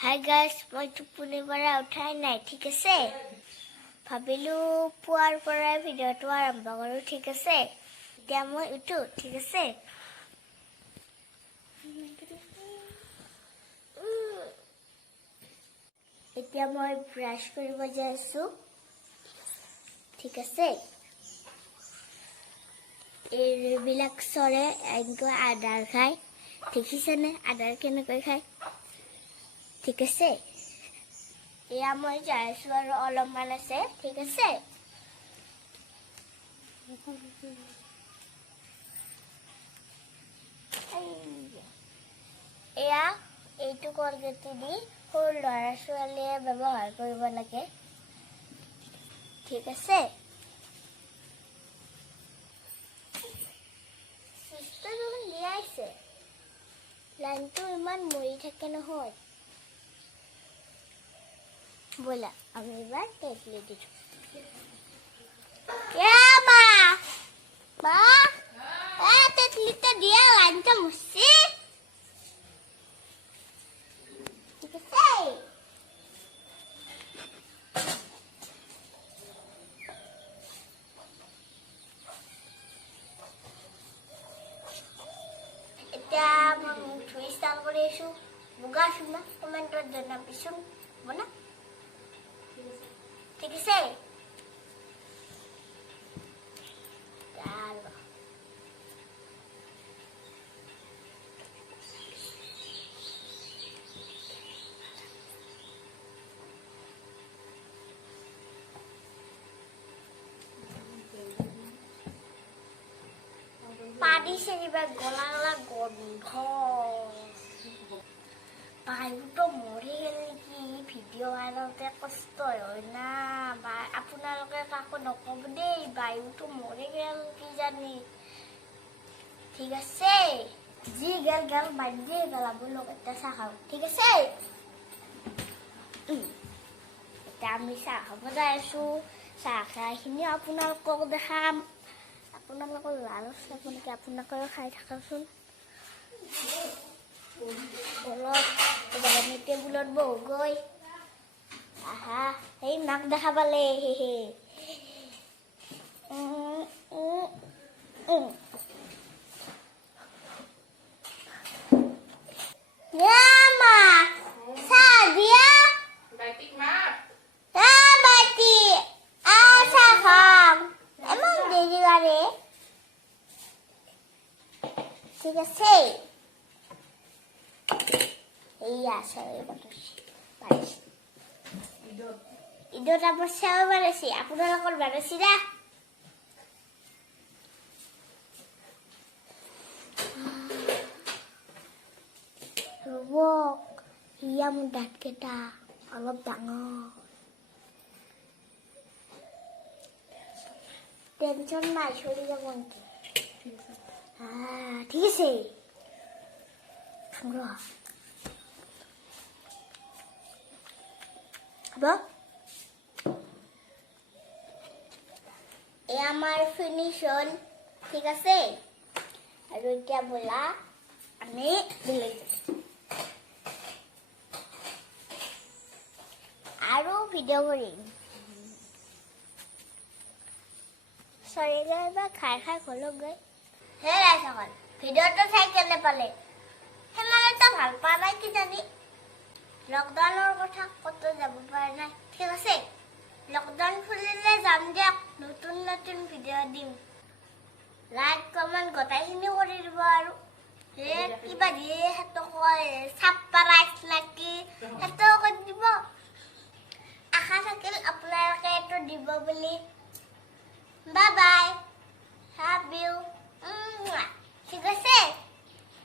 Hi guys, মই টোপনি পৰা উঠাই নাই ঠিক আছে ভাবিলো পুৱাৰ পৰা ভিডিঅ'টো আৰম্ভ কৰো ঠিক আছে এতিয়া মই উঠো ঠিক আছে এতিয়া মই ব্ৰাছ কৰিব যাইছো ঠিক আছে এই বিলাক সৰে এনেকৈ আদাৰ খায় দেখিছেনে আদাৰ কেনেকৈ খায় ঠিক আছে এয়া মই যাইছো আৰু অলপমান আছে ঠিক আছে এয়া এইটো কলগেট দি সৰু ল'ৰা ছোৱালীয়ে ব্যৱহাৰ কৰিব লাগে ঠিক আছে চিষ্টেমটো লিয়াইছে লাইনটো ইমান মৰি থাকে নহয় बोला अगली बार टेस्ट ले दीजिए क्या माँ टेस्ट लेते दिया लाइन का मुझसे कैसे इतना हम ट्विस्ट आल करे शू बुगा शू ना कमेंट कर देना पिसुन बोला ठीक है चलो पानी से निबा गला गला गंध বায়ুটো মৰি গ'ল নেকি ভিডিঅ' বনাওঁতে কষ্ট হয় না বা আপোনালোকে কাকো নক'ব দেই বায়ুটো মৰি গ'ল কিজানি ঠিক আছে যি গেল গেল বান্ধি গেলাব লগতে চাহ খাওঁ ঠিক আছে এতিয়া আমি চাহ খাব যাই আছোঁ চাহ খাইখিনি আপোনালোকক দেখাম আপোনালোকৰ লালচ লাগিব নেকি আপোনালোকেও খাই থাককচোন অলপ আমি টেবুলত বহো গৈ আহা এই মাক দেখা পালে হে ঠিক আছে iya saya baris idot apa saya baris aku udah lakukan baris dah wok iya mudah kita alap banget tension mai chori jagon ঠিক আছে খাম এই আমার ফিনিশন ঠিক আছে আর এটা বলা আমি দিলে আরো ভিডিও করি সরি বা খাই খাই হলো গৈ হে রাইসকল ভিডিওটো চাই কেনে পালে হেমালে তো ভাল পা নাই কি জানি লকডাউনৰ কথা কত যাব পৰা নাই ঠিক আছে লকডাউন খুলিলে যাম দিয়ক নতুন নতুন ভিডিঅ' দিম লাইক কমেণ্ট গোটেইখিনি কৰি দিব আৰু কিবা দিয়ে সেইটো কয় ছাৰপ্ৰাইজ নেকি সেইটো কৰি দিব আশা থাকিল আপোনালোকে এইটো দিব বুলি বাই বাই লাভ ইউ ঠিক আছে